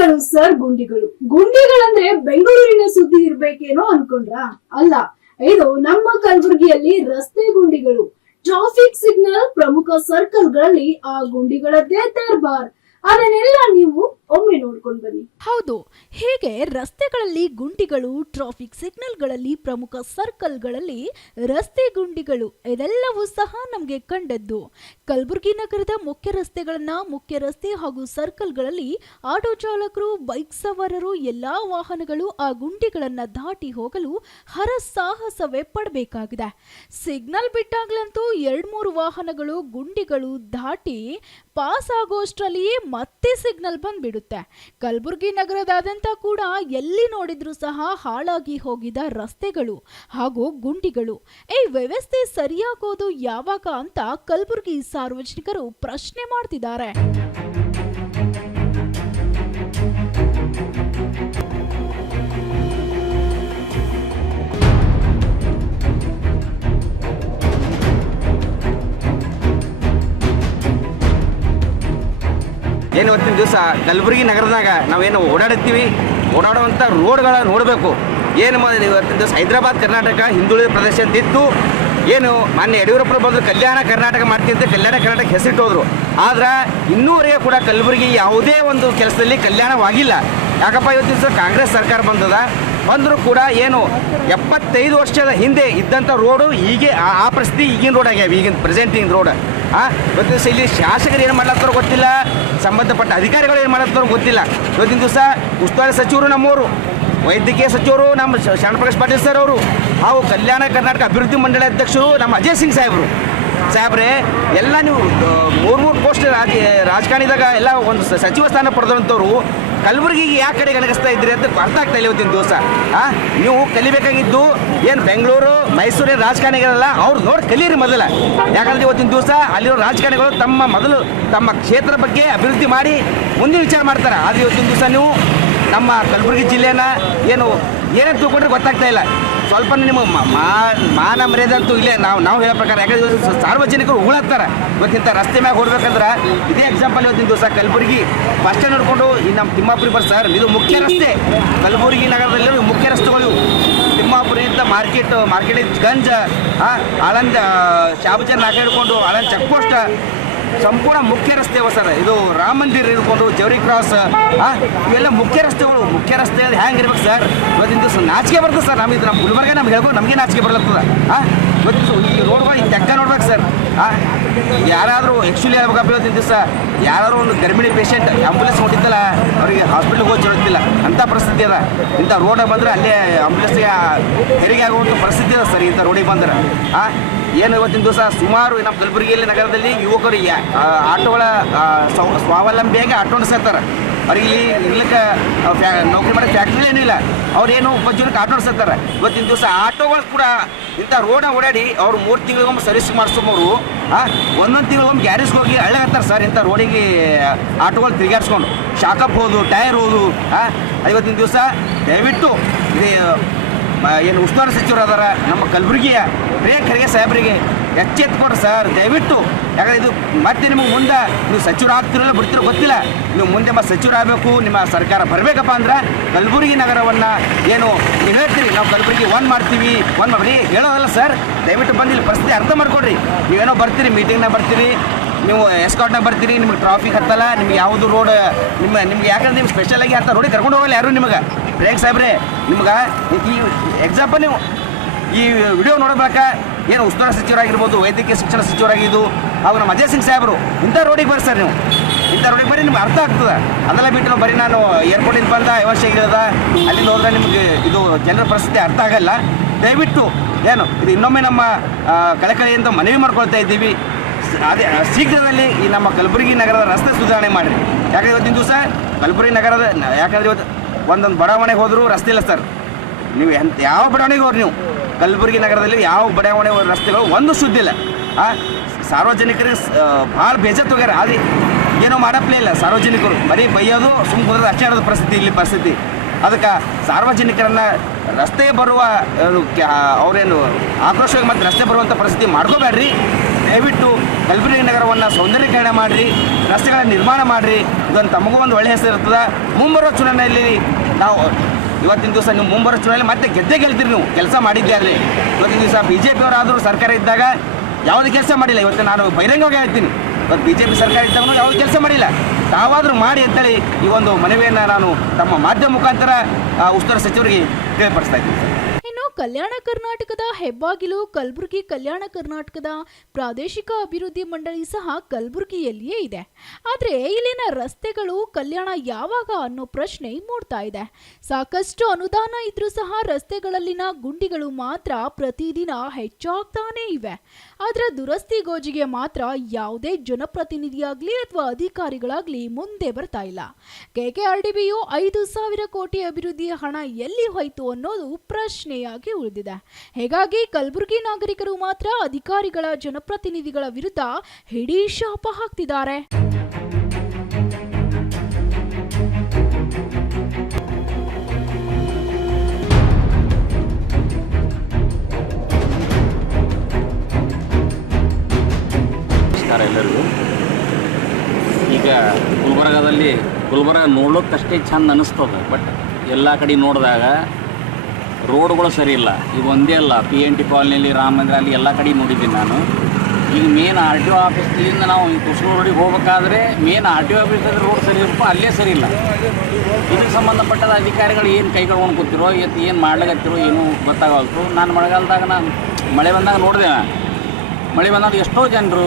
ಗುಂಡಿಗಳು sir ಗುಂಡಿಗಳು. ಗುಂಡಿಗಳಂದ್ರೆ ಬೆಂಗಳೂರಿನ ಸುದ್ದಿ ಇರ್ಬೇಕೇನೋ ಅನ್ಕೊಂಡ್ರ? ಅಲ್ಲ, ಇದು ನಮ್ಮ ಕಲಬುರಗಿಯಲ್ಲಿ ರಸ್ತೆ ಗುಂಡಿಗಳು. ಟ್ರಾಫಿಕ್ ಸಿಗ್ನಲ್ ಪ್ರಮುಖ ಸರ್ಕಲ್ಗಳಲ್ಲಿ ಆ ಗುಂಡಿಗಳದ್ದೇ ದರ್ಬಾರ್. ಅದನ್ನೆಲ್ಲ ನೀವು ಒಮ್ಮೆ ನೋಡ್ಕೊಂಡು ಬನ್ನಿ. ಹೌದು, ಹೀಗೆ ರಸ್ತೆಗಳಲ್ಲಿ ಗುಂಡಿಗಳು ಟ್ರಾಫಿಕ್ ಸಿಗ್ನಲ್ಗಳಲ್ಲಿ ಪ್ರಮುಖ ಸರ್ಕಲ್ಗಳಲ್ಲಿ ರಸ್ತೆ ಗುಂಡಿಗಳು, ಇದೆಲ್ಲವೂ ಸಹ ನಮಗೆ ಕಂಡದ್ದು. ಕಲಬುರಗಿ ನಗರದ ಮುಖ್ಯ ರಸ್ತೆಗಳನ್ನ ಮುಖ್ಯ ರಸ್ತೆ ಹಾಗೂ ಸರ್ಕಲ್ಗಳಲ್ಲಿ ಆಟೋ ಚಾಲಕರು ಬೈಕ್ ಸವಾರರು, ಎಲ್ಲಾ ವಾಹನಗಳು ಆ ಗುಂಡಿಗಳನ್ನ ದಾಟಿ ಹೋಗಲು ಹರಸಾಹಸವೇ ಪಡಬೇಕಾಗಿದೆ. ಸಿಗ್ನಲ್ ಬಿಟ್ಟಾಗ್ಲಂತೂ ಎರಡ್ ಮೂರು ವಾಹನಗಳು ಗುಂಡಿಗಳು ದಾಟಿ ಪಾಸ್ ಆಗೋಷ್ಟರಲ್ಲಿಯೇ ಮತ್ತೆ ಸಿಗ್ನಲ್ ಬಂದ್ಬಿಡುತ್ತೆ. ಕಲಬುರಗಿ ನಗರದಾದ್ಯಂತ ಕೂಡ ಎಲ್ಲಿ ನೋಡಿದ್ರೂ ಸಹ ಹಾಳಾಗಿ ಹೋಗಿದ ರಸ್ತೆಗಳು ಹಾಗೂ ಗುಂಡಿಗಳು. ಈ ವ್ಯವಸ್ಥೆ ಸರಿಯಾಗೋದು ಯಾವಾಗ ಅಂತ ಕಲಬುರಗಿ ಸಾರ್ವಜನಿಕರು ಪ್ರಶ್ನೆ ಮಾಡ್ತಿದ್ದಾರೆ. ಇವತ್ತಿನ ದಿವಸ ಕಲಬುರಗಿ ನಗರದಾಗ ನಾವೇನು ಓಡಾಡುತ್ತೀವಿ? ಓಡಾಡುವಂಥ ರೋಡ್ಗಳನ್ನು ನೋಡಬೇಕು. ಏನು ಇವತ್ತಿನ ದಿವಸ ಹೈದರಾಬಾದ್, ಕರ್ನಾಟಕ ಹಿಂದುಳಿದ ಪ್ರದೇಶ ಅಂತಿತ್ತು ಏನು ಮಾನ್ಯ ಯಡಿಯೂರಪ್ಪರು ಬಂದರು ಕಲ್ಯಾಣ ಕರ್ನಾಟಕ ಮಾಡ್ತೀನಿ ಅಂತ ಕಲ್ಯಾಣ ಕರ್ನಾಟಕ ಹೆಸರಿಟ್ಟು ಹೋದ್ರು. ಆದ್ರೆ ಇನ್ನೂವರೆಗೆ ಕೂಡ ಕಲಬುರಗಿ ಯಾವುದೇ ಒಂದು ಕೆಲಸದಲ್ಲಿ ಕಲ್ಯಾಣವಾಗಿಲ್ಲ. ಯಾಕಪ್ಪ ಇವತ್ತಿನ ದಿವಸ ಕಾಂಗ್ರೆಸ್ ಸರ್ಕಾರ ಬಂದದ? ಬಂದರೂ ಕೂಡ ಏನು ಎಪ್ಪತ್ತೈದು ವರ್ಷದ ಹಿಂದೆ ಇದ್ದಂಥ ರೋಡು ಈಗ ಆ ಪರಿಸ್ಥಿತಿ ಈಗಿನ ರೋಡ್ ಆಗ್ಯಾವ ಈಗಿನ ಪ್ರೆಸೆಂಟಿಂಗ್ ರೋಡ್. ಹಾಂ ದಿವಸ ಇಲ್ಲಿ ಶಾಸಕರು ಏನು ಮಾಡ್ಲತ್ತಾರೋ ಗೊತ್ತಿಲ್ಲ, ಸಂಬಂಧಪಟ್ಟ ಅಧಿಕಾರಿಗಳು ಏನು ಮಾಡ್ಲತ್ತಾರೋ ಗೊತ್ತಿಲ್ಲ. ಇವತ್ತಿನ ದಿವಸ ಉಸ್ತುವಾರಿ ಸಚಿವರು ನಮ್ಮವರು ವೈದ್ಯಕೀಯ ಸಚಿವರು ನಮ್ಮ ಶರಣ ಪ್ರಕಾಶ್ ಪಾಟೀಲ್ ಸರ್ ಅವರು, ಹಾಗೂ ಕಲ್ಯಾಣ ಕರ್ನಾಟಕ ಅಭಿವೃದ್ಧಿ ಮಂಡಳಿ ಅಧ್ಯಕ್ಷರು ನಮ್ಮ ಅಜಯ್ ಸಿಂಗ್ ಸಾಹೇಬರು. ಸಾಹೇಬ್ರೆ, ಎಲ್ಲ ನೀವು ಮೂರು ಮೂರು ಪೋಸ್ಟ್ ರಾಜ ರಾಜಕಾರಣಿದಾಗ ಎಲ್ಲ ಒಂದು ಸಚಿವ ಸ್ಥಾನ ಪಡೆದಂಥವ್ರು ಕಲಬುರಗಿಗೆ ಯಾವ ಕಡೆ ಗಣಗಿಸ್ತಾ ಇದ್ರಿ ಅಂತ ಅರ್ಥ ಆಗ್ತಾ ಇಲ್ಲ ಇವತ್ತಿನ ದಿವಸ. ಆ, ನೀವು ಕಲಿಬೇಕಾಗಿದ್ದು ಏನು ಬೆಂಗಳೂರು ಮೈಸೂರಿನ ರಾಜಕಾರಣಿಗಳಲ್ಲ, ಅವ್ರು ನೋಡಿ ಕಲಿಯಿರಿ ಮೊದಲ. ಯಾಕಂದ್ರೆ ಇವತ್ತಿನ ದಿವಸ ಅಲ್ಲಿರೋ ರಾಜಕಾರಣಿಗಳು ತಮ್ಮ ಮೊದಲು ತಮ್ಮ ಕ್ಷೇತ್ರ ಬಗ್ಗೆ ಅಭಿವೃದ್ಧಿ ಮಾಡಿ ಮುಂದಿನ ವಿಚಾರ ಮಾಡ್ತಾರೆ. ಆದರೆ ಇವತ್ತಿನ ದಿವಸ ನೀವು ನಮ್ಮ ಕಲಬುರಗಿ ಜಿಲ್ಲೆನ ಏನು ಏನೇನು ತಿಳ್ಕೊಂಡ್ರೆ ಗೊತ್ತಾಗ್ತಾ ಇಲ್ಲ. ಸ್ವಲ್ಪ ನಿಮಗೆ ಮಾನ ಮರ್ಯಾದೆ ಅಂತೂ ಇಲ್ಲೇ. ನಾವು ನಾವು ಹೇಳೋ ಪ್ರಕಾರ ಯಾಕಂದ್ರೆ ಸಾರ್ವಜನಿಕರು ಉಳತ್ತಾರೆ ಇವತ್ತಿಂತ ರಸ್ತೆ ಮ್ಯಾಗ ಹೊಡ್ಬೇಕಂದ್ರೆ ಇದೇ ಎಕ್ಸಾಂಪಲ್ ಇವತ್ತಿನ ದಿವಸ ಕಲಬುರಗಿ. ಬಸ್ ಸ್ಟ್ಯಾಂಡ್ ನೋಡ್ಕೊಂಡು ಈ ನಮ್ಮ ತಿಮ್ಮಾಪುರಿ ಬರ್ ಸರ್. ಇದು ಮುಖ್ಯ ರಸ್ತೆ. ಕಲಬುರಗಿ ನಗರದಲ್ಲಿ ಮುಖ್ಯ ರಸ್ತೆಗಳು ತಿಮ್ಮಾಪುರಿ ತಿಮ್ಮಾಪುರಿಯಿಂದ ಮಾರ್ಕೆಟ್ ಮಾರ್ಕೆಟ್ ಗಂಜ ಆಳಂದ ಶಾಬಜನ್ ನಾಕ ಹಿಡ್ಕೊಂಡು ಆಳಂದ್ ಚೆಕ್ ಪೋಸ್ಟ್ ಸಂಪೂರ್ಣ ಮುಖ್ಯ ರಸ್ತೆ ಸರ್. ಇದು ರಾಮ ಮಂದಿರ ಇರ್ಬೋದು ಜವರಿ ಕ್ರಾಸ್ ಇವೆಲ್ಲ ಮುಖ್ಯ ರಸ್ತೆಗಳು. ಮುಖ್ಯ ರಸ್ತೆ ಹೆಂಗೆ ಇರ್ಬೇಕು ಸರ್? ಇವತ್ತಿನ ದಿವಸ ನಾಚಿಕೆ ಬರ್ತದೆ ಸರ್. ನಮ್ಗೆ ನಮ್ಮ ಗುಲ್ಬರ್ಗ ನಮ್ಗೆ ಹೇಳ್ಬೋದು ನಮಗೆ ನಾಚಿಕೆ ಬರ್ಲತ್ತದ. ಆ ಇವತ್ತಿನ ಈ ರೋಡ್ ಈ ತೆಕ್ಕ ನೋಡ್ಬೇಕು ಸರ್. ಆ ಯಾರಾದರೂ ಆ್ಯಕ್ಚುಲಿ ಹೇಳ್ಬೇಕಪ್ಪ ಇವತ್ತಿನ ದಿವಸ, ಯಾರಾದರೂ ಒಂದು ಗರ್ಭಿಣಿ ಪೇಷಂಟ್ ಆಂಬುಲೆನ್ಸ್ ಹೊಟ್ಟಿದ್ದಲ್ಲ ಅವರಿಗೆ ಹಾಸ್ಪಿಟ್ಲಿಗೆ ಹೋಗಿ ಚಳುತ್ತಿಲ್ಲ ಅಂಥ ಪರಿಸ್ಥಿತಿ ಅದ. ಇಂಥ ರೋಡ ಬಂದ್ರೆ ಅಲ್ಲೇ ಆಂಬುಲೆನ್ಸ್ಗೆ ಹೆರಿಗೆ ಆಗುವಂಥ ಪರಿಸ್ಥಿತಿ ಅದ ಸರ್ ಇಂಥ ರೋಡಿಗೆ ಬಂದ್ರೆ. ಆ, ಏನು ಇವತ್ತಿನ ದಿವಸ ಸುಮಾರು ನಮ್ಮ ಕಲಬುರಗಿಯಲ್ಲಿ ನಗರದಲ್ಲಿ ಯುವಕರು ಆಟೋಗಳ ಸ್ವಾವಲಂಬಿಯಾಗಿ ಆಟೋನ ಸೇರ್ತಾರೆ. ಅವ್ರಿಗೆ ಇಲ್ಲಿ ಇರ್ಲಿಕ್ಕೆ ನೌಕರಿ ಮಾಡೋ ಫ್ಯಾಕ್ಟ್ರಿ ಏನೂ ಇಲ್ಲ. ಅವ್ರೇನು ಉಪಜೀವನಕ್ಕೆ ಆಟೋ ನಡೆಸ್ತಾರೆ ಇವತ್ತಿನ ದಿವಸ ಆಟೋಗಳು ಕೂಡ ಇಂಥ ರೋಡ ಓಡಾಡಿ ಅವ್ರು ಮೂರು ತಿಂಗಳಿಗೊಮ್ಮೆ ಸರ್ವಿಸ್ ಮಾಡಿಸ್ಕೊಂಬರು ಒಂದೊಂದು ತಿಂಗಳಿಗೊಮ್ಮೆ ಗ್ಯಾರೇಜ್ಗೆ ಹೋಗಿ ಹಳ್ಳೆ ಹಾಕ್ತಾರೆ ಸರ್ ಇಂಥ ರೋಡಿಗೆ ಆಟೋಗಳು ತಿರುಗಾಡ್ಸ್ಕೊಂಡು. ಶಾಕಪ್ ಹೋದು, ಟೈರ್ ಹೋದು ಹಾಂ ಐವತ್ತಿನ ದಿವಸ ದಯವಿಟ್ಟು ಇದು ಏನು ಉಸ್ತುವಾರಿ ಸಚಿವರು ಅದಾರ ನಮ್ಮ ಕಲಬುರ್ಗಿಯ ಪ್ರಿಯ ಖರ್ಗೆ ಸಾಹೇಬರಿಗೆ ಎಚ್ಚೆತ್ಕೊಡ್ರಿ ಸರ್ ದಯವಿಟ್ಟು ಯಾಕಂದ್ರೆ ಇದು ಮತ್ತೆ ನಿಮಗೆ ಮುಂದೆ ನೀವು ಸಚಿವರು ಆಗ್ತಿರಲ್ಲ ಬಿಡ್ತಿರೋ ಗೊತ್ತಿಲ್ಲ. ನೀವು ಮುಂದೆ ಮತ್ತೆ ಸಚಿವರಾಗಬೇಕು ನಿಮ್ಮ ಸರ್ಕಾರ ಬರಬೇಕಪ್ಪ ಅಂದ್ರೆ ಕಲಬುರಗಿ ನಗರವನ್ನು ಏನು ನೀವು ಹೇಳ್ತೀರಿ, ನಾವು ಕಲಬುರಗಿ ಒನ್ ಮಾಡ್ತೀವಿ ಒನ್ ಮಾಡಿ. ಹೇಳೋದಲ್ಲ ಸರ್, ದಯವಿಟ್ಟು ಬಂದು ಇಲ್ಲಿ ಪರಿಸ್ಥಿತಿ ಅರ್ಥ ಮಾಡ್ಕೊಡ್ರಿ. ನೀವೇನೋ ಬರ್ತೀರಿ ಮೀಟಿಂಗ್ನಾಗ ಬರ್ತೀರಿ, ನೀವು ಎಸ್ಕಾಟ್ನಾಗ ಬರ್ತೀರಿ, ನಿಮ್ಗೆ ಟ್ರಾಫಿಕ್ ಹತ್ತಲ್ಲ, ನಿಮ್ಗೆ ಯಾವುದು ರೋಡ್ ನಿಮ್ಮ, ನಿಮ್ಗೆ ಯಾಕಂದ್ರೆ ನೀವು ಸ್ಪೆಷಲಾಗಿ ಅಂತ ರೋಡಿಗೆ ಕರ್ಕೊಂಡು ಹೋಗಲ್ಲ ಯಾರು ನಿಮಗೆ? ಬ್ರೇಕ್ ಸಾಹೇಬ್ರೆ, ನಿಮ್ಗೆ ಈ ಎಕ್ಸಾಂಪಲ್ ನೀವು ಈ ವಿಡಿಯೋ ನೋಡಬೇಕ ಏನು ಉಸ್ತುವಾರಿ ಸಚಿವರಾಗಿರ್ಬೋದು, ವೈದ್ಯಕೀಯ ಶಿಕ್ಷಣ ಸಚಿವರಾಗಿದ್ದು ಹಾಗೂ ನಮ್ಮ ಅಜಯ್ ಸಿಂಗ್ ಸಾಹೇಬರು, ಇಂಥ ರೋಡಿಗೆ ಬರ್ರಿ ಸರ್ ನೀವು. ಇಂಥ ರೋಡಿಗೆ ಬರ್ರಿ, ನಿಮ್ಗೆ ಅರ್ಥ ಆಗ್ತದೆ. ಅದೆಲ್ಲ ಬಿಟ್ಟು ಬರೀ ನಾನು ಏರ್ಪೋರ್ಟಿಂದ ಬಂದ ವ್ಯವಸ್ಥೆ ಇಳಿದ, ಅಲ್ಲಿಂದ ಹೋದ್ರೆ ನಿಮಗೆ ಇದು ಜನರ ಪರಿಸ್ಥಿತಿ ಅರ್ಥ ಆಗಲ್ಲ. ದಯವಿಟ್ಟು, ಏನು, ಇದು ಇನ್ನೊಮ್ಮೆ ನಮ್ಮ ಕಳಕಳಿಯಿಂದ ಮನವಿ ಮಾಡ್ಕೊಳ್ತಾ ಇದ್ದೀವಿ. ಅದೇ, ಶೀಘ್ರದಲ್ಲಿ ಈ ನಮ್ಮ ಕಲಬುರಗಿ ನಗರದ ರಸ್ತೆ ಸುಧಾರಣೆ ಮಾಡಿರಿ. ಯಾಕಂದ್ರೆ ಇವತ್ತಿನ ದಿವಸ ಕಲಬುರಗಿ ನಗರದ ಯಾಕಂದ್ರೆ ಇವತ್ತು ಒಂದೊಂದು ಬಡಾವಣೆಗೆ ಹೋದರೂ ರಸ್ತೆ ಇಲ್ಲ ಸರ್. ನೀವು ಎಂತ, ಯಾವ ಬಡಾವಣೆಗೆ ಹೋಗ್ರಿ ನೀವು, ಕಲಬುರಗಿ ನಗರದಲ್ಲಿ ಯಾವ ಬಡಾವಣೆ, ರಸ್ತೆಗಳು, ಒಂದು ಸುದ್ದಿ ಇಲ್ಲ. ಸಾರ್ವಜನಿಕರಿಗೆ ಭಾಳ ಬೇಜತ್ ಹೋಗ್ಯಾರ ಅಲ್ಲಿ ಏನೋ ಮಾಡಪ್ಲೇ ಇಲ್ಲ. ಸಾರ್ವಜನಿಕರು ಬರೀ ಬೈಯೋದು ಸುಮ್ಮ ಕುಂದ್ರದ ಅಷ್ಟೇ ಪರಿಸ್ಥಿತಿ, ಇಲ್ಲಿ ಪರಿಸ್ಥಿತಿ. ಅದಕ್ಕೆ ಸಾರ್ವಜನಿಕರನ್ನ ರಸ್ತೆ ಬರುವ ಅವ್ರೇನು ಆಕ್ರೋಶವಾಗಿ ಮತ್ತೆ ರಸ್ತೆ ಬರುವಂಥ ಪರಿಸ್ಥಿತಿ ಮಾಡ್ಕೋಬೇಡ್ರಿ ದಯವಿಟ್ಟು ಕಲಬುರಗಿ ನಗರವನ್ನು ಸೌಂದರ್ಯೀಕರಣ ಮಾಡಿರಿ, ರಸ್ತೆಗಳ ನಿರ್ಮಾಣ ಮಾಡಿರಿ. ಇದೊಂದು ತಮಗೂ ಒಂದು ಒಳ್ಳೆಯ ಹೆಸರು ಇರ್ತದೆ. ಮುಂಬರುವ ಚುನಾವಣೆಯಲ್ಲಿ ನಾವು, ಇವತ್ತಿನ ದಿವಸ ನೀವು ಮುಂಬರುವ ಚುನಾವಣೆ ಮತ್ತೆ ಗೆದ್ದೆ ಗೆಲ್ತೀರಿ ನೀವು. ಕೆಲಸ ಮಾಡಿದ್ದೆ ಅಲ್ಲಿ ಇವತ್ತಿನ ದಿವಸ ಬಿ ಜೆ ಪಿಯವರಾದರೂ ಸರ್ಕಾರ ಇದ್ದಾಗ ಯಾವುದೇ ಕೆಲಸ ಮಾಡಿಲ್ಲ. ಇವತ್ತು ನಾನು ಬಹಿರಂಗವಾಗಿ ಹೇಳ್ತೀನಿ. ಇವತ್ತು ಬಿ ಜೆ ಪಿ ಸರ್ಕಾರ ಇದ್ದವನು ಯಾವುದೇ ಕೆಲಸ ಮಾಡಿಲ್ಲ. ತಾವಾದರೂ ಮಾಡಿ ಅಂತೇಳಿ ಈ ಒಂದು ಮನವಿಯನ್ನು ನಾನು ತಮ್ಮ ಮಾಧ್ಯಮ ಮುಖಾಂತರ ಉಸ್ತುವಾರಿ ಸಚಿವರಿಗೆ ತಿಳಿಪಡಿಸ್ತಾ ಇದ್ದೀನಿ ಕಲ್ಯಾಣ ಕರ್ನಾಟಕದ ಹೆಬ್ಬಾಗಿಲು, ಕಲಬುರಗಿ ಕಲ್ಯಾಣ ಕರ್ನಾಟಕದ ಪ್ರಾದೇಶಿಕ ಅಭಿವೃದ್ಧಿ ಮಂಡಳಿ ಸಹ ಕಲಬುರಗಿಯಲ್ಲಿಯೇ ಇದೆ. ಆದರೆ ಇಲ್ಲಿನ ರಸ್ತೆಗಳು ಕಲ್ಯಾಣ ಯಾವಾಗ ಅನ್ನೋ ಪ್ರಶ್ನೆ ಮೂಡ್ತಾ ಇದೆ. ಸಾಕಷ್ಟು ಅನುದಾನ ಇದ್ರೂ ಸಹ ರಸ್ತೆಗಳಲ್ಲಿನ ಗುಂಡಿಗಳು ಮಾತ್ರ ಪ್ರತಿದಿನ ಹೆಚ್ಚಾಗ್ತಾನೇ ಇವೆ. ಆದರೆ ದುರಸ್ತಿ ಗೋಜಿಗೆ ಮಾತ್ರ ಯಾವುದೇ ಜನಪ್ರತಿನಿಧಿಯಾಗಲಿ ಅಥವಾ ಅಧಿಕಾರಿಗಳಾಗಲಿ ಮುಂದೆ ಬರ್ತಾ ಇಲ್ಲ. ಕೆಕೆಆರ್ಡಿಬಿಯು ಐದು ಸಾವಿರ ಕೋಟಿ ಅಭಿವೃದ್ಧಿ ಹಣ ಎಲ್ಲಿ ಹೋಯಿತು ಅನ್ನೋದು ಪ್ರಶ್ನೆಯಾಗಿ ಉಳಿದಿದೆ. ಹೀಗಾಗಿ ಕಲಬುರಗಿ ನಾಗರಿಕರು ಮಾತ್ರ ಅಧಿಕಾರಿಗಳ ಜನಪ್ರತಿನಿಧಿಗಳ ವಿರುದ್ಧ ಹಿಡೀ ಶಾಪ ಹಾಕ್ತಿದ್ದಾರೆ. ಎಲ್ಲರಿಗೂ. ಈಗ ಗುಲ್ಬರ್ಗದಲ್ಲಿ ಗುಲ್ಬರ್ಗ ನೋಡೋಕ್ಕಷ್ಟೇ ಚಂದ ಅನ್ನಿಸ್ತದೆ ಬಟ್ ಎಲ್ಲ ಕಡೆ ನೋಡಿದಾಗ ರೋಡ್ಗಳು ಸರಿ ಇಲ್ಲ. ಈಗ ಒಂದೇ ಅಲ್ಲ ಪಿ ಎನ್ ಟಿ ಕಾಲನಿಯಲ್ಲಿ ರಾಮ ಮಂದಿರ ಅಲ್ಲಿ ಎಲ್ಲ ಕಡೆ ನೋಡಿದ್ದೀನಿ ನಾನು. ಈಗ ಮೇನ್ ಆರ್ ಟಿ ಒ ಆಫೀಸ್ಲಿಂದ ನಾವು ಈ ಕುಸೂರು ರೋಡಿಗೆ ಹೋಗ್ಬೇಕಾದ್ರೆ main R T O office road ಸರಿ ಇರಬೇಕು ಅಲ್ಲೇ ಸರಿ ಇಲ್ಲ. ಇದಕ್ಕೆ ಸಂಬಂಧಪಟ್ಟದ ಅಧಿಕಾರಿಗಳು ಏನು ಕೈಗೊಳ್ಕೊಂಡು ಕೂತಿರೋ, ಇವತ್ತು ಏನು ಮಾಡ್ಲಾಗತ್ತಿರೋ ಏನೂ ಗೊತ್ತಾಗಲ್ತು ನಾನು ಮಳೆಗಾಲದಾಗ ನಾನು ಮಳೆ ಬಂದಾಗ ನೋಡಿದೆ ಮಳೆ ಬಂದಾಗ ಎಷ್ಟೋ ಜನರು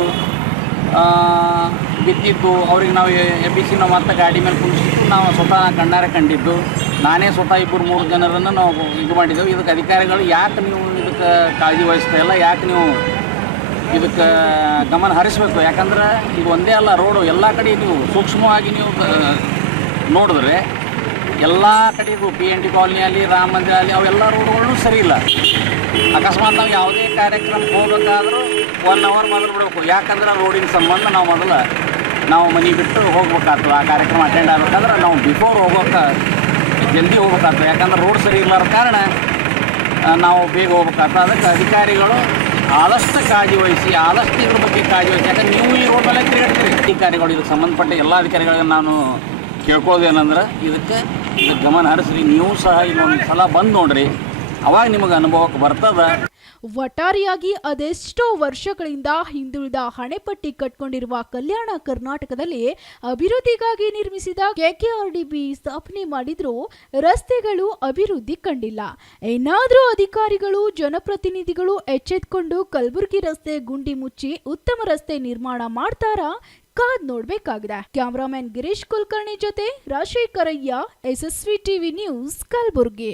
ಬಿದ್ದಿದ್ದು, ಅವ್ರಿಗೆ ನಾವು ಎ ಬಿ, ಸಿ ನಾವು ಮತ್ತೆ ಗಾಡಿ ಮೇಲೆ ಕುಂದಿಸಿದ್ದು ನಾವು ಸ್ವತಃ ಕಣ್ಣಾರೆ ಕಂಡಿದ್ದು. ನಾನೇ ಸ್ವತಃ ಇಬ್ಬರು ಮೂರು ಜನರನ್ನು ನಾವು ಇದು ಮಾಡಿದ್ದೇವೆ. ಇದಕ್ಕೆ ಅಧಿಕಾರಿಗಳು ಯಾಕೆ ನೀವು ಇದಕ್ಕೆ ಕಾಳಜಿ ವಹಿಸ್ತಾ ಇಲ್ಲ? ಯಾಕೆ ನೀವು ಇದಕ್ಕೆ ಗಮನ ಹರಿಸಬೇಕು? ಯಾಕಂದ್ರೆ ಇದು ಒಂದೇ ಅಲ್ಲ, ರೋಡು ಎಲ್ಲ ಕಡೆ ನೀವು ಸೂಕ್ಷ್ಮವಾಗಿ ನೀವು ನೋಡಿದ್ರೆ ಎಲ್ಲ ಕಡೆಗೂ ಪಿ ಎನ್ ಟಿ ಆಗಲಿ ರಾಮ ಮಂದಿರ ಅಲ್ಲಿ, ಅವೆಲ್ಲ ರೋಡ್ಗಳು ಸರಿ ಇಲ್ಲ. ಅಕಸ್ಮಾತ್ ನಾವು ಯಾವುದೇ ಕಾರ್ಯಕ್ರಮಕ್ಕೆ ಹೋಗಬೇಕಾದ್ರೂ ಒನ್ ಅವರ್ ಮೊದಲು ಬಿಡಬೇಕು. ಯಾಕಂದ್ರೆ ರೋಡಿನ ಸಂಬಂಧ ನಾವು ಮೊದಲು ನಾವು ಮನೆ ಬಿಟ್ಟು ಹೋಗ್ಬೇಕಾಗ್ತದೆ. ಆ ಕಾರ್ಯಕ್ರಮ ಅಟೆಂಡ್ ಆಗ್ಬೇಕಂದ್ರೆ ನಾವು ಬಿಫೋರ್ ಹೋಗೋಕೆ ಜಲ್ದಿ ಹೋಗ್ಬೇಕಾಗ್ತದೆ. ಯಾಕಂದ್ರೆ ರೋಡ್ ಸರಿ ಇಲ್ಲದ ಕಾರಣ ನಾವು ಬೇಗ ಹೋಗ್ಬೇಕಾಗ್ತದೆ. ಅದಕ್ಕೆ ಅಧಿಕಾರಿಗಳು ಆದಷ್ಟು ಕಾಳಜಿ ವಹಿಸಿ, ಆದಷ್ಟು ಇದ್ರ ಬಗ್ಗೆ ಕಾಳಜಿ ವಹಿಸಿ. ಯಾಕಂದ್ರೆ ನೀವು ಈ ರೋಡ್ ಮೇಲೆ ತಿರುಗಾಡ್ತೀರಿ. ಅಧಿಕಾರಿಗಳು, ಇದಕ್ಕೆ ಸಂಬಂಧಪಟ್ಟ ಎಲ್ಲ ಅಧಿಕಾರಿಗಳಿಗೆ ನಾನು ಕೇಳ್ಕೊಳ್ಳೋದೇನಂದ್ರೆ ಇದಕ್ಕೆ ಇದಕ್ಕೆ ಗಮನ ಹರಿಸ್ರಿ. ನೀವು ಸಹ ಇಲ್ಲೊಂದು ಸಲ ಬಂದು ನೋಡ್ರಿ. ಅವಾಗ ನಿಮಗೆ ಅನುಭವಕ್ಕೆ ಬರ್ತದೆ. ಒಟ್ಟಾರೆಯಾಗಿ ಅದೆಷ್ಟೋ ವರ್ಷಗಳಿಂದ ಹಿಂದುಳಿದ ಹಣೆಪಟ್ಟಿ ಕಟ್ಕೊಂಡಿರುವ ಕಲ್ಯಾಣ ಕರ್ನಾಟಕದಲ್ಲಿ ಅಭಿವೃದ್ಧಿಗಾಗಿ ನಿರ್ಮಿಸಿದ ಕೆಕೆಆರ್ಡಿಬಿ ಸ್ಥಾಪನೆ ಮಾಡಿದ್ರೂ ರಸ್ತೆಗಳು ಅಭಿವೃದ್ಧಿ ಕಂಡಿಲ್ಲ. ಏನಾದರೂ ಅಧಿಕಾರಿಗಳು, ಜನಪ್ರತಿನಿಧಿಗಳು ಎಚ್ಚೆತ್ಕೊಂಡು ಕಲಬುರಗಿ ರಸ್ತೆ ಗುಂಡಿ ಮುಚ್ಚಿ ಉತ್ತಮ ರಸ್ತೆ ನಿರ್ಮಾಣ ಮಾಡ್ತಾರಾ? ಕಾದ್ ನೋಡ್ಬೇಕಾಗಿದೆ. ಕ್ಯಾಮರಾಮನ್ ಗಿರೀಶ್ ಕುಲಕರ್ಣಿ ಜೊತೆ Rajashekharayya SSV TV news, Kalaburagi.